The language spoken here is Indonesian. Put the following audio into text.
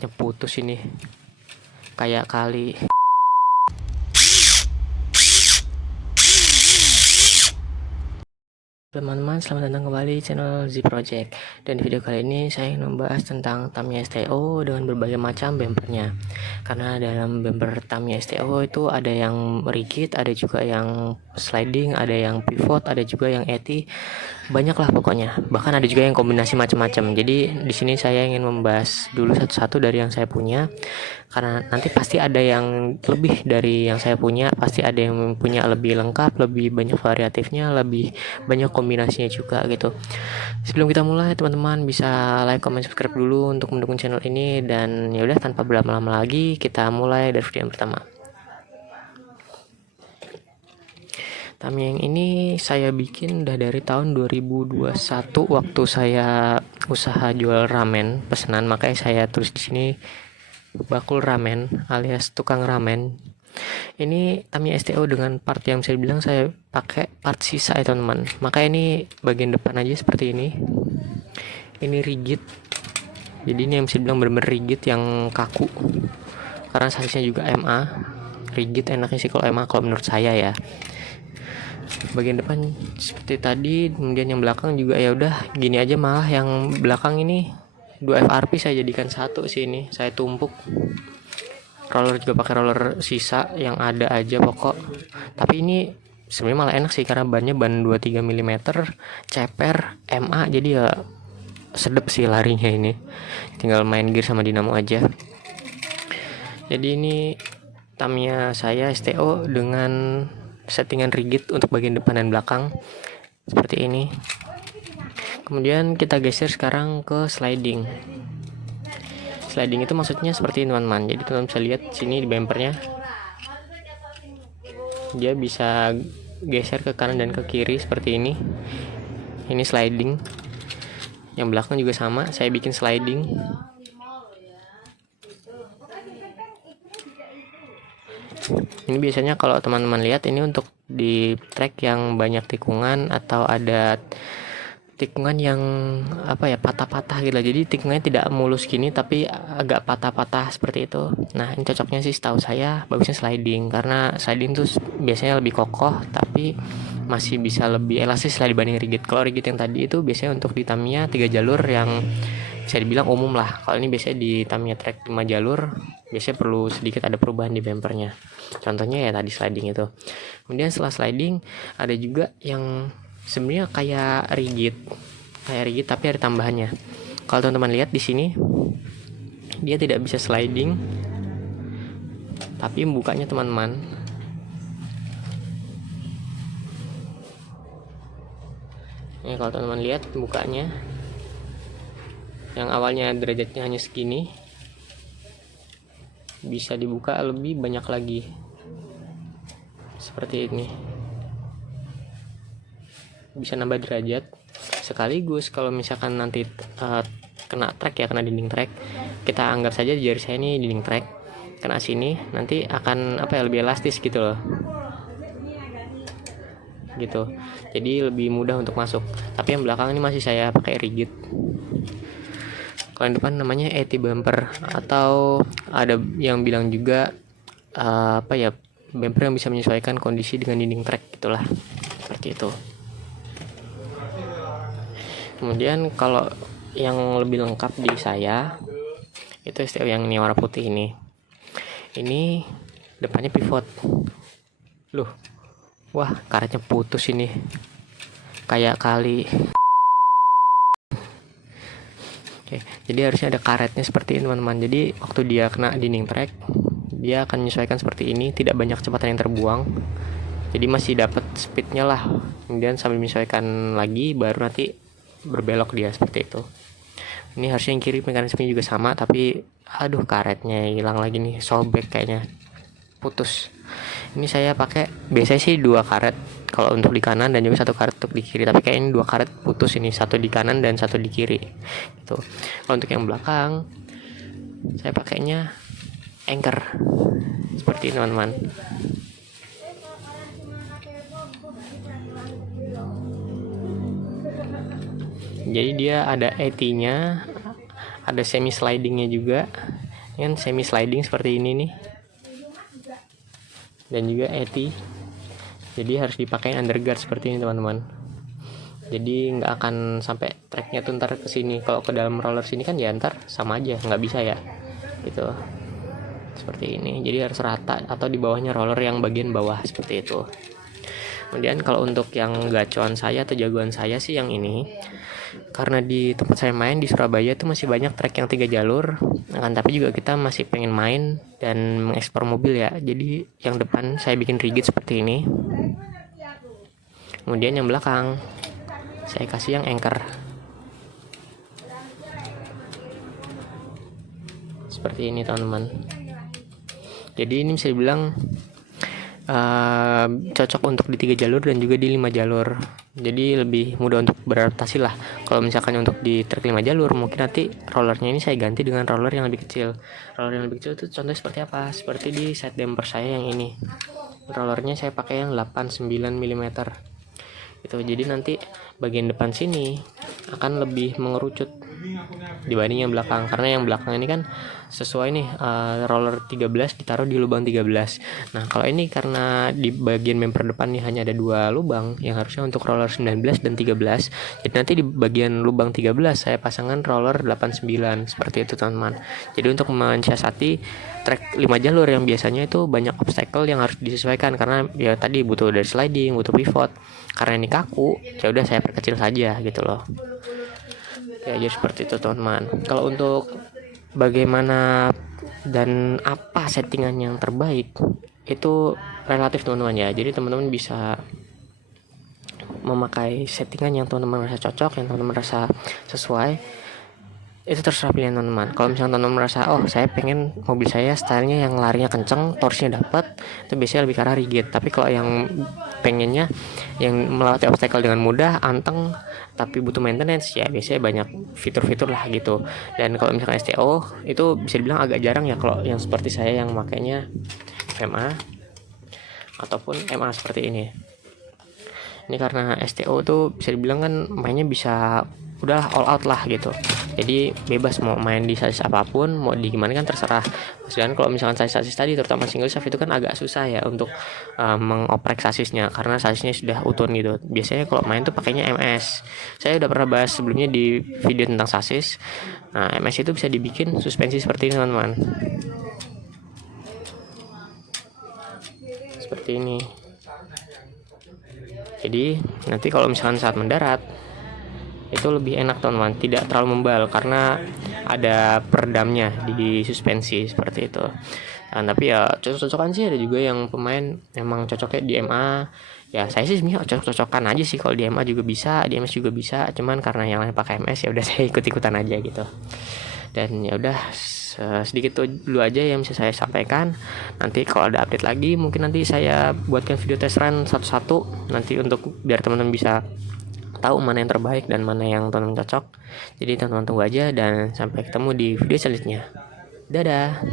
karetnya putus ini, kayak kali. Teman-teman, selamat datang kembali di channel Z Project. Dan di video kali ini saya ingin membahas tentang Tamiya STO dengan berbagai macam bumpernya. Karena dalam bumper Tamiya STO itu ada yang rigid, ada juga yang sliding, ada yang pivot, ada juga yang ETI. Banyak lah pokoknya. Bahkan ada juga yang kombinasi macam-macam. Jadi di sini saya ingin membahas dulu satu-satu dari yang saya punya. Karena nanti pasti ada yang lebih dari yang saya punya, pasti ada yang punya lebih lengkap, lebih banyak variatifnya, lebih banyak kombinasinya juga gitu. Sebelum kita mulai, teman-teman bisa like, comment, subscribe dulu untuk mendukung channel ini. Dan yaudah, tanpa berlama-lama lagi kita mulai dari video yang pertama. Tamiya yang ini saya bikin udah dari tahun 2021 waktu saya usaha jual ramen pesanan, makanya saya tulis di sini bakul ramen alias tukang ramen. Ini Tamiya STO dengan part yang saya bilang saya pakai part sisa ya teman-teman. Makanya ini bagian depan aja seperti ini. Ini rigid. Jadi ini yang saya bilang benar-benar rigid, yang kaku. Karena size-nya juga MA. Rigid enaknya sih kalau MA kalau menurut saya ya. Bagian depan seperti tadi, kemudian yang belakang juga ya udah gini aja, malah yang belakang ini 2 FRP saya jadikan satu sih, ini saya tumpuk. Roller juga pakai roller sisa yang ada aja pokok. Tapi ini sebenarnya malah enak sih karena bannya ban 23 mm, ceper, MA, jadi ya sedep sih larinya ini. Tinggal main gear sama dinamo aja. Jadi ini Tamiya saya STO dengan settingan rigid untuk bagian depan dan belakang seperti ini. Kemudian kita geser sekarang ke sliding. Sliding itu maksudnya seperti ini teman-teman. Jadi teman-teman bisa lihat sini di bumpernya, dia bisa geser ke kanan dan ke kiri seperti ini. Ini sliding. Yang belakang juga sama, saya bikin sliding. Ini biasanya kalau teman-teman lihat ini untuk di trek yang banyak tikungan atau ada tikungan yang patah-patah gitu. Jadi tikungannya tidak mulus gini tapi agak patah-patah seperti itu. Nah, ini cocoknya sih setahu saya bagusnya sliding, karena sliding tuh biasanya lebih kokoh tapi masih bisa lebih elastis lah dibanding rigid. Kalau rigid yang tadi itu biasanya untuk di Tamiya 3 jalur yang bisa dibilang umum lah. Kalau ini biasanya di Tamiya Trek 5 jalur biasanya perlu sedikit ada perubahan di bumpernya. Contohnya ya tadi sliding itu. Kemudian setelah sliding ada juga yang sebenarnya kayak rigid tapi ada tambahannya. Kalau teman-teman lihat di sini dia tidak bisa sliding, tapi bukanya teman-teman ini, kalau teman-teman lihat bukanya yang awalnya derajatnya hanya segini bisa dibuka lebih banyak lagi seperti ini. Bisa nambah derajat sekaligus kalau misalkan nanti kena trek ya, kena dinding trek, kita anggap saja jari saya ini dinding trek, kena sini nanti akan lebih elastis gitu loh, gitu. Jadi lebih mudah untuk masuk. Tapi yang belakang ini masih saya pakai rigid. Kalau yang depan namanya ETI bumper, atau ada yang bilang juga bumper yang bisa menyesuaikan kondisi dengan dinding trek gitulah, seperti itu. Kemudian kalau yang lebih lengkap di saya itu STO yang ini warna putih ini. Ini depannya pivot. Loh, wah karetnya putus ini, kayak kali. Oke, jadi harusnya ada karetnya seperti ini teman-teman. Jadi waktu dia kena dinding trek, dia akan menyesuaikan seperti ini, tidak banyak kecepatan yang terbuang. Jadi masih dapat speednya lah. Kemudian sambil menyesuaikan lagi, baru nanti berbelok dia seperti itu. Ini harusnya yang kiri mekanismenya juga sama, tapi aduh karetnya hilang lagi nih, sobek kayaknya, putus. Ini saya pakai biasanya sih 2 karet kalau untuk di kanan dan juga 1 karet untuk di kiri, tapi kayaknya 2 karet putus ini, 1 di kanan dan 1 di kiri gitu. Kalau untuk yang belakang saya pakainya anchor seperti ini teman-teman. Jadi dia ada ET-nya, ada semi slidingnya juga. kan semi sliding seperti ini nih, dan juga ETI, jadi harus dipakai underguard seperti ini teman-teman. Jadi nggak akan sampai tracknya tuh ntar kesini. Kalau ke dalam roller sini kan ya ntar sama aja, nggak bisa ya gitu, seperti ini. Jadi harus rata atau di bawahnya roller yang bagian bawah seperti itu. Kemudian kalau untuk yang gacuan saya atau jagoan saya sih yang ini, karena di tempat saya main di Surabaya itu masih banyak trek yang 3 jalur kan, tapi juga kita masih pengen main dan mengeksplor mobil ya. Jadi yang depan saya bikin rigid seperti ini, kemudian yang belakang saya kasih yang anchor seperti ini teman-teman. Jadi ini bisa dibilang cocok untuk di 3 jalur dan juga di 5 jalur. Jadi lebih mudah untuk beradaptasi lah. Kalau misalkan untuk di trek 5 jalur, mungkin nanti rollernya ini saya ganti dengan roller yang lebih kecil. Roller yang lebih kecil itu contohnya seperti apa? Seperti di side damper saya yang ini. Rollernya saya pakai yang 89 mm. Itu jadi nanti bagian depan sini akan lebih mengerucut dibanding yang belakang, karena yang belakang ini kan sesuai nih, roller 13 ditaruh di lubang 13. Nah kalau ini karena di bagian bumper depan nih hanya ada 2 lubang yang harusnya untuk roller 19 dan 13, jadi nanti di bagian lubang 13 saya pasangkan roller 89 seperti itu teman-teman. Jadi untuk mensiasati trek 5 jalur yang biasanya itu banyak obstacle yang harus disesuaikan, karena ya tadi butuh dari sliding, butuh pivot. Karena ini kaku, ya udah saya perkecil saja gitu loh. Ya jadi seperti itu teman-teman. Kalau untuk bagaimana dan apa settingan yang terbaik itu relatif teman-teman ya. Jadi teman-teman bisa memakai settingan yang teman-teman rasa cocok, yang teman-teman rasa sesuai. Itu terserah pilihan teman-teman. Kalau misalnya teman-teman merasa saya pengen mobil saya stylenya yang larinya kenceng, torsinya dapat, itu biasanya lebih ke arah rigid. Tapi kalau yang pengennya yang melewati obstacle dengan mudah, anteng tapi butuh maintenance, ya biasanya banyak fitur-fitur lah gitu. Dan kalau misalkan STO itu bisa dibilang agak jarang ya, kalau yang seperti saya yang makainya FMA ataupun MA seperti ini. Ini karena STO tuh bisa dibilang kan mainnya bisa udah all out lah gitu. Jadi bebas mau main di sasis apapun, mau di gimana kan terserah. Dan kalau misalkan sasis tadi terutama single shaft itu kan agak susah ya untuk mengoprek sasisnya, karena sasisnya sudah utuh gitu. Biasanya kalau main tuh pakainya MS. Saya udah pernah bahas sebelumnya di video tentang sasis. Nah, MS itu bisa dibikin suspensi seperti ini teman-teman. Seperti ini. Jadi nanti kalau misalkan saat mendarat itu lebih enak teman-teman, tidak terlalu membal karena ada peredamnya di suspensi seperti itu. Nah, tapi ya cocok-cocokan sih, ada juga yang pemain emang cocoknya di MA. Ya saya sih sebenarnya cocok-cocokan aja sih, kalau di MA juga bisa, di MS juga bisa. Cuman karena yang lain pakai MS ya udah saya ikut-ikutan aja gitu. Dan ya udah sedikit dulu aja yang bisa saya sampaikan. Nanti kalau ada update lagi mungkin nanti saya buatkan video test run satu-satu nanti untuk biar teman-teman bisa tahu mana yang terbaik dan mana yang teman-teman cocok. Jadi teman-teman tunggu aja dan sampai ketemu di video selanjutnya. Dadah.